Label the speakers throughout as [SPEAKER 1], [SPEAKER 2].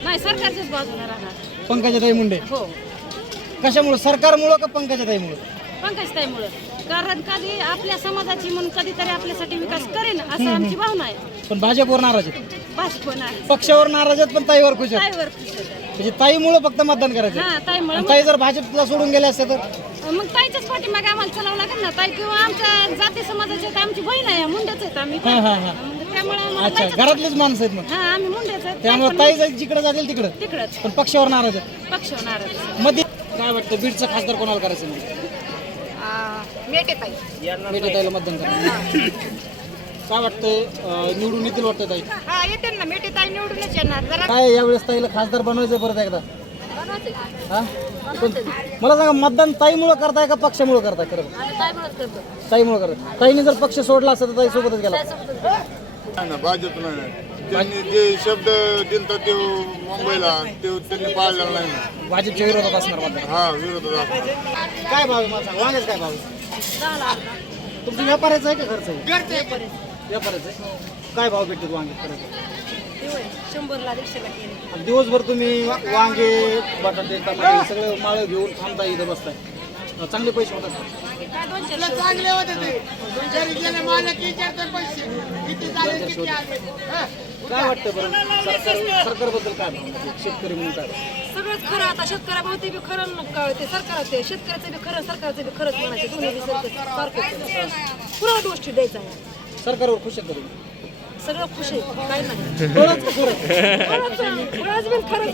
[SPEAKER 1] नाही, सरकारच्याच बाजूने राहणार.
[SPEAKER 2] पंकजाताई मुंडे.
[SPEAKER 1] हो,
[SPEAKER 2] कशामुळे, सरकारमुळं का पंकजाताईमुळं?
[SPEAKER 1] पंकजताईमुळे. कारण कधी आपल्या समाजाची म्हणून कधीतरी आपल्यासाठी विकास करेन असं आमची भावना आहे.
[SPEAKER 2] पण भाजपवर नाराज आहेत,
[SPEAKER 1] भाजप आहे,
[SPEAKER 2] पक्षावर नाराज आहेत, पण ताईवर खुश आहेत.
[SPEAKER 1] ताईवर खुश आहे.
[SPEAKER 2] म्हणजे ताईमुळं फक्त मतदान करायचं.
[SPEAKER 1] हा, ताईमुळे.
[SPEAKER 2] आणि ताई जर भाजपला सोडून गेले असते तर
[SPEAKER 1] मग ताईच्याच पाठीमागे आम्हाला चालावं लागेल ना. ताई किंवा आमच्या जाती समाजाचे आहेत, आमची बहीण आहे, मुंड्याच आहेत आम्ही.
[SPEAKER 2] हा हा हा.
[SPEAKER 1] मग त्यामुळे आम्हाला
[SPEAKER 2] अच्छा,
[SPEAKER 1] ताईच्याच-
[SPEAKER 2] घरातलेच माणसं आहेत मग.
[SPEAKER 1] हा, आम्ही मुंड्याच आहेत.
[SPEAKER 2] त्यामुळे ताई जिकडे जातील तिकडं,
[SPEAKER 1] तिकडच
[SPEAKER 2] पण पक्षावर नाराज आहेत.
[SPEAKER 1] पक्ष होणार.
[SPEAKER 2] मध्ये काय वाटतं, बीडचा खासदार कोणाला करायचं म्हणजे? ताईला मतदान करायचं. काय वाटतं, निवडून येतील वाटतं ताई?
[SPEAKER 1] हा, येते ना, मेटे ताई निवडूनच येणार. जरा
[SPEAKER 2] काय यावेळेस ताईला खासदार बनवायचं परत एकदा? हा, पण मला सांगा, मतदान ताईमुळं करताय का पक्षामुळं करताय? खरं ताईमुळं करताय. ताईने जर पक्ष सोडला असता तर ताई सोबतच गेला.
[SPEAKER 3] नाही ना, भाजपला नाही. त्यांनी जे शब्द दिलता ते मुंबईला ते त्यांनी पाळलेला नाही ना.
[SPEAKER 2] भाजपच्या विरोधात असणार मतदान.
[SPEAKER 3] हा, विरोधात असणार.
[SPEAKER 2] काय भाव आहे मला सांगा, वांग्याचं काय भाव आहे? तुमचं व्यापाराचं आहे का घरचं आहे? व्यापाराचं आहे. काय भाव भेटतात वांगे खरं?
[SPEAKER 1] 100ला 150ला केले.
[SPEAKER 2] आणि दिवसभर तुम्ही वांगे, बटाटे, टमाटे सगळे माळं घेऊन थांबता, इथं बसताय, चांगले पैसे होतात का? काय वाटतं बरं, सरकारबद्दल काय म्हणतात शेतकरी म्हणून काय?
[SPEAKER 1] सगळंच खरं. आता शेतकऱ्याभोवती बी खरं कळते, सरकार ते शेतकऱ्याचं बी खरं, सरकारचं बी खरंच म्हणायचं. दोन्ही बी सारखं पुरा गोष्टी द्यायचा आहे.
[SPEAKER 2] सरकारवर खुश आहे तुम्ही?
[SPEAKER 1] सगळं खुश आहे, काय नाही.
[SPEAKER 2] खरंच का खरं?
[SPEAKER 1] खरंच बी खरंच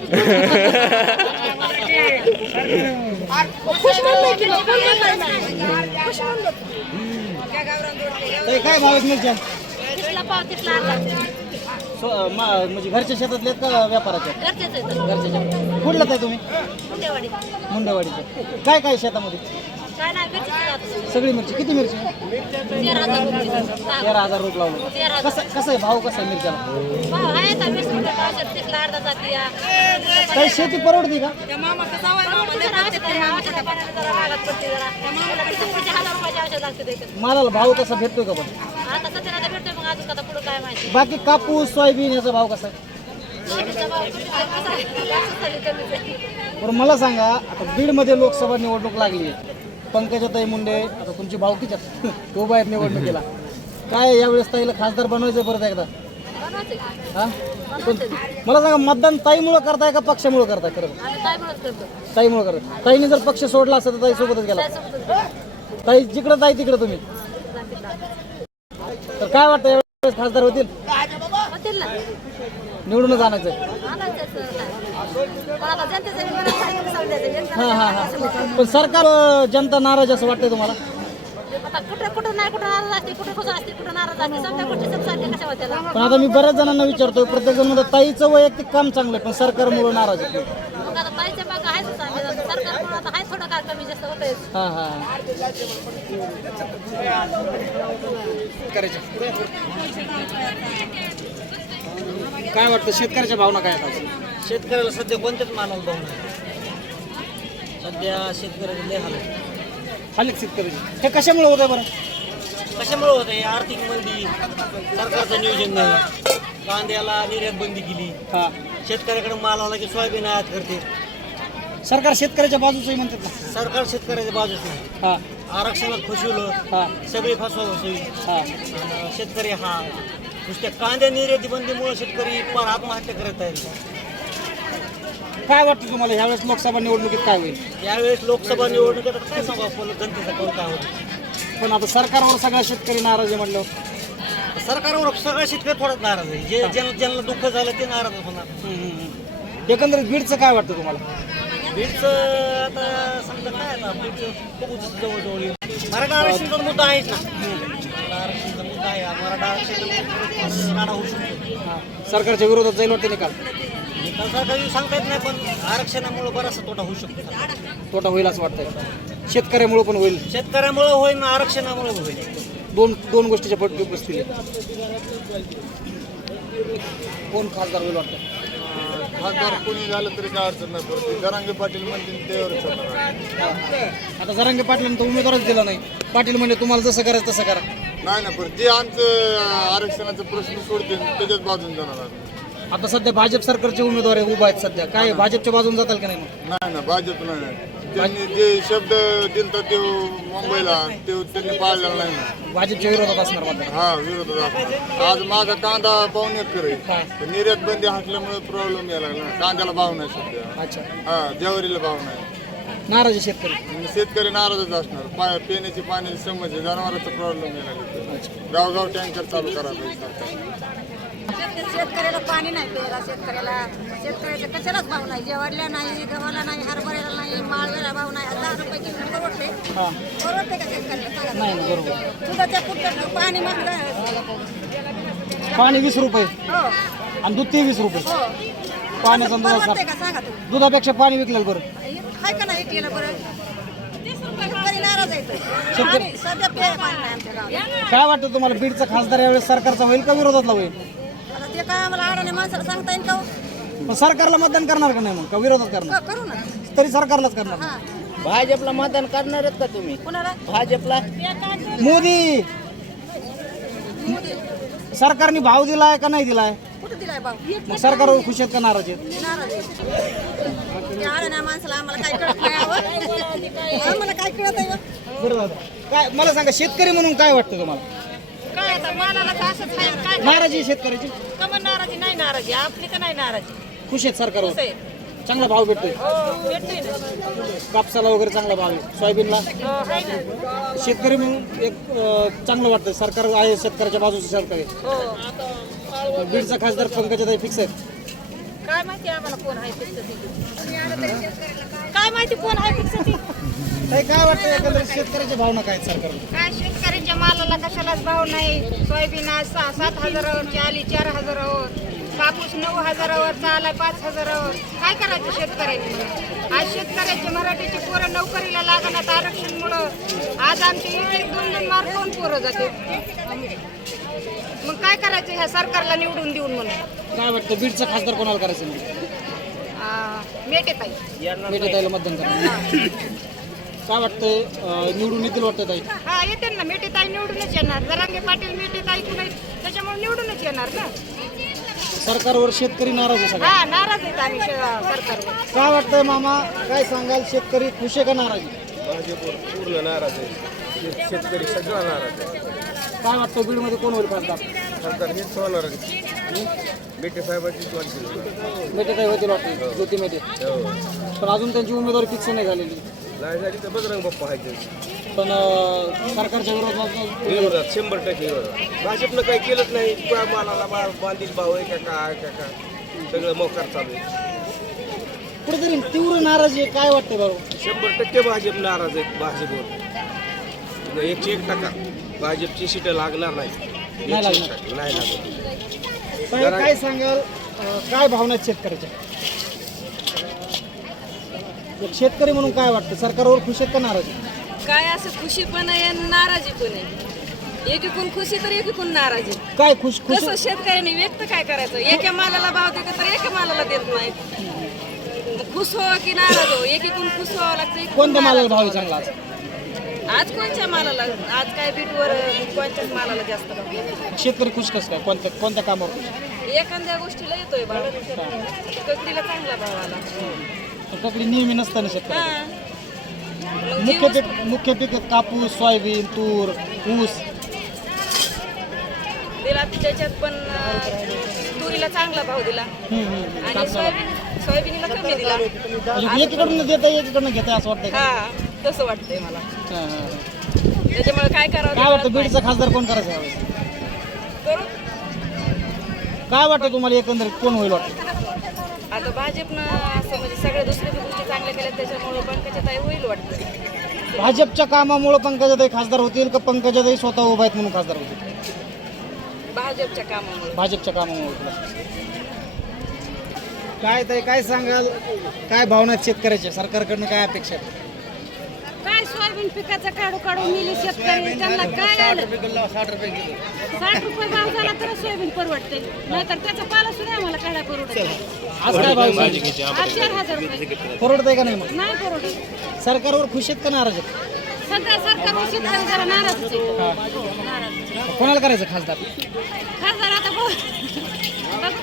[SPEAKER 1] खुश म्हणलंय की नाही? कोण म्हणलंय नाही? खुश म्हणलं.
[SPEAKER 2] ताई, काय भाव आहेत मिरच्या?
[SPEAKER 1] तिथला पाव तिथला अर्धा.
[SPEAKER 2] म्हणजे घरच्या शेतातले आहेत का व्यापाराच्या?
[SPEAKER 1] घरचेच आहेत.
[SPEAKER 2] घरच्या. कुठलं आहे तुम्ही?
[SPEAKER 1] मुंडेवाडी.
[SPEAKER 2] मुंडेवाडीचं. काय काय शेतामध्ये?
[SPEAKER 1] काय नाही, मिरची
[SPEAKER 2] सगळी मिरची. किती मिरची?
[SPEAKER 1] 13,000 रुपये.
[SPEAKER 2] 13,000 रुपये लावलं. कसं आहे भाव, कसा आहे मिरच्याला?
[SPEAKER 1] भाव आहे आता 20 रुपये पावशेर, तिथला अर्धा जाती या.
[SPEAKER 2] काही शेती परवडते का? मालाला भाव कसा भेटतोय का पण?
[SPEAKER 1] आता सध्याला भेटतोय, मग अजून आता पुढे काय माहिती.
[SPEAKER 2] बाकी कापूस, सोयाबीन याचा भाव कसा आहे? बरं मला सांगा, आता बीडमध्ये लोकसभा निवडणूक लागली आहे. पंकजाताई मुंडे आता तुमची भावकीच्या उभा आहेत निवडणुकीला. काय यावेळेस ताईला खासदार बनवायचं परत एकदा? हा, पण मला सांगा, मतदान ताईमुळं करताय का पक्षामुळं करताय? खरं ताईमुळं करताय. ताईने जर पक्ष सोडला असता तर ताई सोबतच गेला. ताई जिकडं ताई तिकडं तुम्ही. तर काय वाटतं, यावेळेस खासदार होतील? निवडूनच आणायचं. हा हा हा. पण सरकार, जनता नाराज असं वाटतंय तुम्हाला?
[SPEAKER 1] आता कुठं नाही, कुठं नाराज असते, कुठं कसं असते, कुठं नाराज असते. समजा गोष्टी समजा कशा होत्या.
[SPEAKER 2] पण आता मी बऱ्याच जणांना विचारतोय, प्रत्येक जण म्हणतात ताईचं वैयक्तिक काम चांगलं आहे, पण सरकारमुळे नाराज आहे.
[SPEAKER 1] मग आता ताईच्या बागा आहेच सरकारकडून, आता आहे थोडं काय कमी जास्त होतंय.
[SPEAKER 2] हा हा. काय वाटतं, शेतकऱ्याच्या भावना काय आहेत?
[SPEAKER 4] शेतकऱ्याला सध्या कोणत्याच मालाला भाव नाही. सध्या शेतकऱ्याचे लय हाल आहे.
[SPEAKER 2] खाली शेतकऱ्याची हे कशामुळे होत आहे बरं?
[SPEAKER 4] कशामुळे होत आहे? आर्थिक मंदी, सरकारचं नियोजन नाही, कांद्याला निर्यात बंदी केली,
[SPEAKER 2] हा,
[SPEAKER 4] शेतकऱ्याकडे माल आला की सोयाबीन आयात करते.
[SPEAKER 2] सरकार शेतकऱ्याच्या बाजूचंही म्हणतात ना.
[SPEAKER 4] सरकार शेतकऱ्याच्या बाजूच नाही.
[SPEAKER 2] हा
[SPEAKER 4] आरक्षणात फसवलं,
[SPEAKER 2] हा
[SPEAKER 4] सगळी फसवाफसवी.
[SPEAKER 2] हा.
[SPEAKER 4] शेतकरी हा नुसत्या कांद्या निर्याती बंदीमुळे शेतकरी फार आत्महत्या करत आहे.
[SPEAKER 2] काय वाटतं तुम्हाला, ह्यावेळेस लोकसभा निवडणुकीत काय होईल?
[SPEAKER 4] यावेळेस लोकसभा निवडणुकीत आता काय सांगू आपण, जनतेचा कौल काय होतं.
[SPEAKER 2] पण आता सरकारवर सगळा शेतकरी नाराज आहे म्हटलं.
[SPEAKER 4] सरकारवर सगळा शेतकरी थोडाच नाराज आहे. ज्यांना दुःख झालं ते नाराज होणार.
[SPEAKER 2] एकंदरीत बीडचं काय वाटतं तुम्हाला?
[SPEAKER 4] बीडचं आता समजा काय आता बीडचं बघू जवळजवळ येईल. मराठा आरक्षणचा मुद्दा आहेच ना. मराठा आरक्षणचा मुद्दा आहे. मराठा आरक्षण काढा होऊ शकतो.
[SPEAKER 2] सरकारच्या विरोधात जाईल वाटते निकाल.
[SPEAKER 4] निकाल सरकारी सांगता येत नाही, पण आरक्षणामुळे बराचसा तोटा होऊ शकतो.
[SPEAKER 2] तोटा होईल असं वाटतंय. शेतकऱ्यामुळे पण होईल.
[SPEAKER 4] शेतकऱ्यामुळे होईल ना आरक्षणामुळे होईल.
[SPEAKER 2] दोन गोष्टीच्या पटकी बसतील. कोण खासदार होईल वाटतं?
[SPEAKER 3] खासदार कोणी झालं तरी काय अडचण नाही पडते. जरांगे पाटील म्हणतील त्यावरच होणार.
[SPEAKER 2] आता जरांगे पाटलांना तर उमेदवारच दिला नाही. पाटील म्हणजे तुम्हाला जसं करायचं तसं करा.
[SPEAKER 3] नाही ना, पण जे आमचं आरक्षणाचा प्रश्न सोडतील त्याच्याच बाजून जाणार.
[SPEAKER 2] आता सध्या भाजप सरकारचे उमेदवार आहे उभा आहेत सध्या, काय भाजपच्या बाजून जाताल का नाही मग?
[SPEAKER 3] नाही ना भाजपला नाही. त्यांनी जे शब्द दिलता ते मुंबईला ते त्यांनी पाळलेला नाही ना.
[SPEAKER 2] भाजपच्या विरोधात असणार मतदान.
[SPEAKER 3] हा विरोधात असणार. आज माझा कांदा पाऊण एकर आहे. पण निर्यात बंदी असल्यामुळे प्रॉब्लेम यायला लागला. कांद्याला भाव नाही सध्या.
[SPEAKER 2] अच्छा,
[SPEAKER 3] हा ज्वारीला भाव नाही.
[SPEAKER 2] नाराज आहे शेतकरी.
[SPEAKER 3] आणि शेतकरी नाराजच असणार. पिण्याची पाण्याची समस्या, जनावरांचा प्रॉब्लेम यायला लागला. गावगाव टँकर चालू करायला पाहिजे सरकार.
[SPEAKER 1] शेतकऱ्याला पाणी नाही प्यायला, शेतकऱ्याच्या कशालाच भाव नाही. ज्वारीला नाही, गव्हाला नाही, हरभऱ्याला नाही, माळव्याला भाव नाही. 1000 रुपये किलो परवडते
[SPEAKER 2] हां
[SPEAKER 1] परवडते का शेतकऱ्याला सांगा?
[SPEAKER 2] नाही ना, बरोबर.
[SPEAKER 1] दुधाच्या पुरतं पाणी महाग आहे.
[SPEAKER 2] पाणी 20 रुपये
[SPEAKER 1] हो
[SPEAKER 2] आणि दूध 23 रुपये.
[SPEAKER 1] हो
[SPEAKER 2] पाण्याचा दुधा
[SPEAKER 1] परवडते का सांगा तुम्ही?
[SPEAKER 2] दुधापेक्षा पाणी विकलेलं बरं.
[SPEAKER 1] हाय का नाही केलं बरं? शेतकरी नाराज आहे तर. पाणी सध्या प्यायला पाणी नाही आमच्या गावात.
[SPEAKER 2] काय वाटतं तुम्हाला बीडचा खासदार यावेळेस सरकारचा होईल का विरोधातला होईल?
[SPEAKER 1] आता ते काय आम्हाला अडाणी माणसाला सांगता येईल का हो?
[SPEAKER 2] मग सरकारला मतदान करणार का नाही मग, का विरोधात करणार?
[SPEAKER 1] करू ना.
[SPEAKER 2] तरी सरकारलाच करणार.
[SPEAKER 1] हा
[SPEAKER 4] भाजपला मतदान करणारच का तुम्ही?
[SPEAKER 1] कुणाला?
[SPEAKER 4] भाजपला.
[SPEAKER 2] मोदी सरकारने भाव दिलाय का नाही दिलाय?
[SPEAKER 1] कुठं दिलाय भाव?
[SPEAKER 2] मग सरकारवर खुश आहेत का नाराज आहेत?
[SPEAKER 1] नाराज आहे. ते अडाण्या माणसाला आम्हाला काय कळत नाही हवं. आम्हाला काय कळत आहे बा?
[SPEAKER 2] बरोबर. काय मला सांगा, शेतकरी म्हणून काय वाटतं तुम्हाला?
[SPEAKER 1] काय आता मालाला तर असंच आहे. काय
[SPEAKER 2] नाराजी आहे शेतकऱ्याची?
[SPEAKER 1] कमन नाराजी नाही, नाराजी आपली तर नाही नाराजी.
[SPEAKER 2] खुश आहेत सरकारवर?
[SPEAKER 1] कसं आहे?
[SPEAKER 2] चांगला भाव भेटतोय?
[SPEAKER 1] हो भेटतोय ना.
[SPEAKER 2] कापसाला वगैरे चांगला भाव आहे, सोयाबीनला.
[SPEAKER 1] हो आहे ना.
[SPEAKER 2] शेतकरी म्हणून एक चांगलं वाटतं, सरकार आहे शेतकऱ्याच्या बाजूचं सरकार आहे.
[SPEAKER 1] हो
[SPEAKER 2] बीडचा खासदार पंकजाताई फिक्स आहेत.
[SPEAKER 1] काय माहिती आम्हाला कोण आहे फिक्स ती? काय माहिती कोण आहे फिक्स ती?
[SPEAKER 2] ताई, काय वाटतं एकंदरीत शेतकऱ्याच्या भावना काय आहेत सरकारवर?
[SPEAKER 1] काय शेतकऱ्यांच्या मालाला कशालाच भाव नाही. सोयाबीन आज 7 हजारावरची आली, 4 हजारावर. कापूस 9 हजारावरचा आलाय, 5 हजारावर. काय करायचं शेतकऱ्यांनी? आज शेतकऱ्याचे मराठीचे पोरं नोकरीला लागणार आरक्षणमुळं. आज आमचे 1-2 मार्क कोण पोरं जाते? मग काय करायचं ह्या सरकारला निवडून देऊन म्हणून?
[SPEAKER 2] काय वाटतं बीडचा खासदार कोणाला करायचं?
[SPEAKER 1] मेटेताई.
[SPEAKER 2] मेटेताईला मतदान करा. काय वाटतंय, निवडून येतील वाटतं ताई?
[SPEAKER 1] हा येते ना, मेटेताई निवडूनच येणार. जरांगे पाटील मेटेताई कुणा त्याच्यामुळे निवडूनच येणार ना.
[SPEAKER 5] सरकारवर शेतकरी नाराज आहे सगळा.
[SPEAKER 1] हा नाराज आहेत आम्ही सरकारवर.
[SPEAKER 5] काय वाटतंय मामा, काय सांगाल, शेतकरी खुश आहे का नाराज आहे?
[SPEAKER 6] भाजपवर पूर्ण नाराज आहे, शेतकरी सगळा नाराज आहे.
[SPEAKER 5] काय वाटतं बीडमध्ये कोण होईल खासदार?
[SPEAKER 6] सरकार हेच होणार आहे, मेटे साहेबांचीच वाटते.
[SPEAKER 5] मेटे काय होतील वाटते, ज्योती मेटे. पण अजून त्यांची उमेदवारी फिक्स नाही झालेली.
[SPEAKER 6] नाही झाली तर बजरंग बाप्पा आहे
[SPEAKER 5] पण सरकारच्या विरोधात
[SPEAKER 6] विरोधात 100% विरोधात. भाजपनं काही केलंच नाही. मालाला बांधील भाव आहे का सगळं मोकार चालू आहे.
[SPEAKER 5] कुठेतरी तीव्र नाराजी आहे. काय वाटतंय बरोबर?
[SPEAKER 6] 100% भाजप नाराज आहेत. भाजपवर 101% भाजपची सीटं लागणार नाही.
[SPEAKER 5] नाही लागणार.
[SPEAKER 6] 101% नाही लागणार.
[SPEAKER 5] काय सांगाल, काय भावना आहेत शेतकऱ्याच्या? एक शेतकरी म्हणून काय वाटतं, सरकारवर खुश आहेत का नाराज आहे?
[SPEAKER 7] काय असं खुशी पण आहे आणि नाराजी पण आहे. एकीकडून खुशी तर एकीकडून नाराजी.
[SPEAKER 5] काय खुश खुश
[SPEAKER 7] कसं शेतकऱ्यांनी व्यक्त काय करायचं? एका मालाला भाव देते तर एका मालाला देत नाही. खुश हो की नाराज हो, एकीकडून खुश व्हावं लागतं, एकीकडून
[SPEAKER 5] कोणत्या मालाला
[SPEAKER 7] नाराज
[SPEAKER 5] भाव आहे
[SPEAKER 7] व्हावं
[SPEAKER 5] चांगला आज?
[SPEAKER 7] लागतं. आज कोणत्या मालाला? आज काय बीटवर कोणत्याच मालाला जास्त भाव आहे.
[SPEAKER 5] शेतकरी खुश कसं काय, कोणत्या कामावर खुश?
[SPEAKER 7] एखाद्या गोष्टीला येतोय भाव, ककडीला चांगला भाव आला.
[SPEAKER 5] ककडी नेहमी नसताना शेतकरी.
[SPEAKER 7] हा. मग जी वस्तू-
[SPEAKER 5] मुख्य पीक कापूस, सोयाबीन, तूर, ऊस.
[SPEAKER 7] दिला त्याच्यात पण तुरीला चांगला भाव दिला आणि सोयाबीनला कमी दिला.
[SPEAKER 5] म्हणजे एकीकडून देता एकीकडून घेता असं वाटतंय का?
[SPEAKER 7] हा तसं वाटतंय मला.
[SPEAKER 5] हा, हा.
[SPEAKER 7] त्याच्यामुळे काय करावं ते
[SPEAKER 5] काय वाटतं,
[SPEAKER 7] कळत नाही.
[SPEAKER 5] बीडचा खासदार कोण करायचं यावेळेस?
[SPEAKER 7] करू.
[SPEAKER 5] काय वाटतं तुम्हाला, एकंदरीत कोण होईल वाटतं?
[SPEAKER 7] आता भाजपनं असं म्हणजे सगळ्या दुसऱ्या गोष्टी चांगल्या केल्या त्याच्यामुळे पंकजाताई होईल वाटतं.
[SPEAKER 5] भाजपच्या कामामुळे पंकजाताई खासदार होतील का पंकजाताई स्वतः उभा आहेत म्हणून खासदार होतील?
[SPEAKER 7] भाजपच्या कामामुळे.
[SPEAKER 5] भाजपच्या कामामुळे. काय ताई, काय सांगाल, काय भावना आहेत शेतकऱ्याच्या, सरकारकडनं काय अपेक्षा आहेत?
[SPEAKER 1] काय सोयाबीन पिकाचा काढू काढू मिली शेतकरी, त्यांना काय आलं? 60 रुपये भाव झाला तर सोयाबीन परवडते, नाहीतर त्याचा पाला सुद्धा आम्हाला काढा परवडत नाही.
[SPEAKER 5] आज काय भाव
[SPEAKER 1] आज 4,000 रुपये
[SPEAKER 5] परवडतंय का नाही? मग
[SPEAKER 1] नाही परवडत.
[SPEAKER 5] सरकारवर खुश आहेत का नाराज आहेत?
[SPEAKER 1] सध्या सरकारवर शेतकरी जरा नाराजच आहे.
[SPEAKER 5] कोणाला करायचं खासदार?
[SPEAKER 1] खासदार आता बघ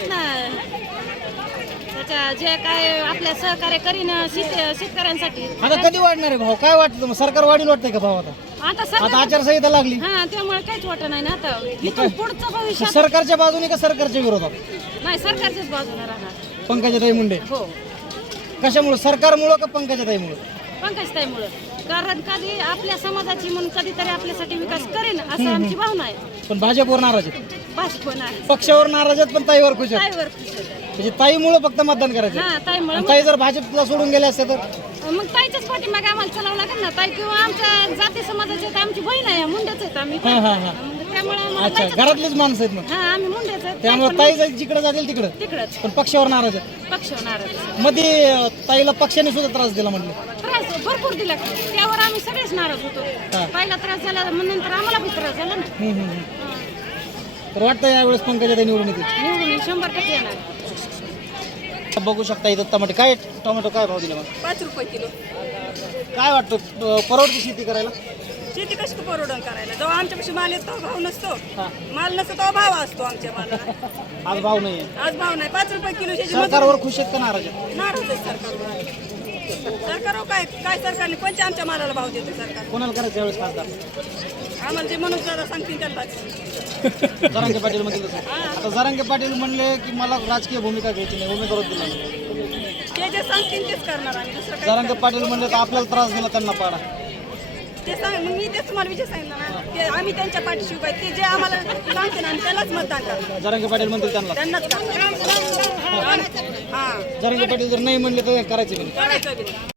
[SPEAKER 8] आहेत ना त्याच्या जे काय आपल्या सहकार्य करीन शेतकऱ्यांसाठी.
[SPEAKER 2] आता कधी वाढणार आहे भाव? काय वाटतं मग? सरकार वाढील वाटतंय का भाव आता?
[SPEAKER 8] आता
[SPEAKER 2] आता
[SPEAKER 8] सरकार
[SPEAKER 2] आचारसंहिता लागली.
[SPEAKER 8] हा त्यामुळे काहीच वाटत नाही ना आता इथून पुढचं भविष्य
[SPEAKER 2] सरकारच्या बाजूने का सरकारच्या विरोधात?
[SPEAKER 8] नाही सरकारच्याच बाजूला राहणार.
[SPEAKER 2] पंकजाताई मुंडे
[SPEAKER 8] हो
[SPEAKER 2] कशामुळे? सरकारमुळं का पंकजाताईमुळं?
[SPEAKER 8] पंकजताईमुळे. कारण कधी आपल्या समाजाची म्हणून कधीतरी आपल्यासाठी विकास करेन असं आमची भावना आहे.
[SPEAKER 2] पण भाजपवर नाराज आहेत,
[SPEAKER 8] भाजप नाही
[SPEAKER 2] पक्षावर नाराज आहेत, पण ताईवर खुश आहेत.
[SPEAKER 8] ताईवर खुश आहे.
[SPEAKER 2] म्हणजे ताईमुळं फक्त मतदान करायचं.
[SPEAKER 8] हा ताईमुळे
[SPEAKER 2] आणि ताई जर भाजपला सोडून गेले असते तर?
[SPEAKER 8] मग ताईच्याच पाठीमागे आम्हाला चालावं लागेल ना. ताई किंवा आमच्या जाती समाजाचे आहेत, आमची बहीण आहे, मुंड्याच आहेत आम्ही.
[SPEAKER 2] हा हा हा
[SPEAKER 8] मग त्यामुळे आम्हाला
[SPEAKER 2] अच्छा,
[SPEAKER 8] ताईच्याच-
[SPEAKER 2] घरातलीच माणसं आहेत मग.
[SPEAKER 8] हा आम्ही मुंड्याच आहेत.
[SPEAKER 2] त्यामुळे ताई जाईल जिकडे जातील तिकडं,
[SPEAKER 8] तिकडच
[SPEAKER 2] पण पक्षावर नाराज आहेत.
[SPEAKER 8] पक्ष नाराज आहे.
[SPEAKER 2] मध्ये ताईला पक्षाने सुद्धा त्रास दिला म्हटलं.
[SPEAKER 8] त्रास भरपूर दिला त्यावर आम्ही सगळेच नाराज होतो. पहिला त्रास झाला मग नंतर आम्हाला पण त्रास झाला ना.
[SPEAKER 2] तर वाटतं यावेळेस पंकजाताई निवडून येतील.
[SPEAKER 8] निवडून 100% येणार.
[SPEAKER 2] बघू शकता इथं टमाटे काय भाव दिला मग?
[SPEAKER 7] 5 रुपये किलो.
[SPEAKER 2] काय वाटतं परवडती शेती करायला?
[SPEAKER 7] शेती कशी परवडण करायला? जेव्हा आमच्यापाशी माल येतो भाव नसतो, माल नसतो तेव्हा भाव असतो आमच्या मालाला.
[SPEAKER 2] आज भाव नाहीये.
[SPEAKER 7] आज भाव नाही. 5 रुपये किलो शेती
[SPEAKER 2] सरकारवर खुश आहेत का नाराज आहेत?
[SPEAKER 7] नाराज आहे सरकारवर. सरकारवर काय सरकारने कोणत्या आमच्या मालाला भाव देते सरकार?
[SPEAKER 2] कोणाला करायचं यावेळेस खासदार?
[SPEAKER 7] आम्हाला जे म्हणून जरा सांगतील त्यालाच.
[SPEAKER 2] जरांगे पाटील म्हणतील तसं. आता जरांगे पाटील म्हणले की मला राजकीय भूमिका घ्यायची नाही, उमेदवार दिला नाही.
[SPEAKER 7] ते जे सांगतील तेच करणार आम्ही. दुसरं काय
[SPEAKER 2] जरांगे पाटील म्हणले तर आपल्याला त्रास दिला त्यांना पाडा.
[SPEAKER 7] ते सांग. मग मी तेच तुम्हाला विषय सांगितलं ना, ते आम्ही त्यांच्या पाठीशी उभा आहे. ते जे आम्हाला सांगते ना आम्ही त्यालाच मतदान करणार.
[SPEAKER 2] जरांगे पाटील म्हणतील त्यांना.
[SPEAKER 7] त्यांनाच करणार. हा
[SPEAKER 2] जरांगे पाटील जर नाही म्हणले तर करायचे नाही.
[SPEAKER 7] करायचं बी नाही.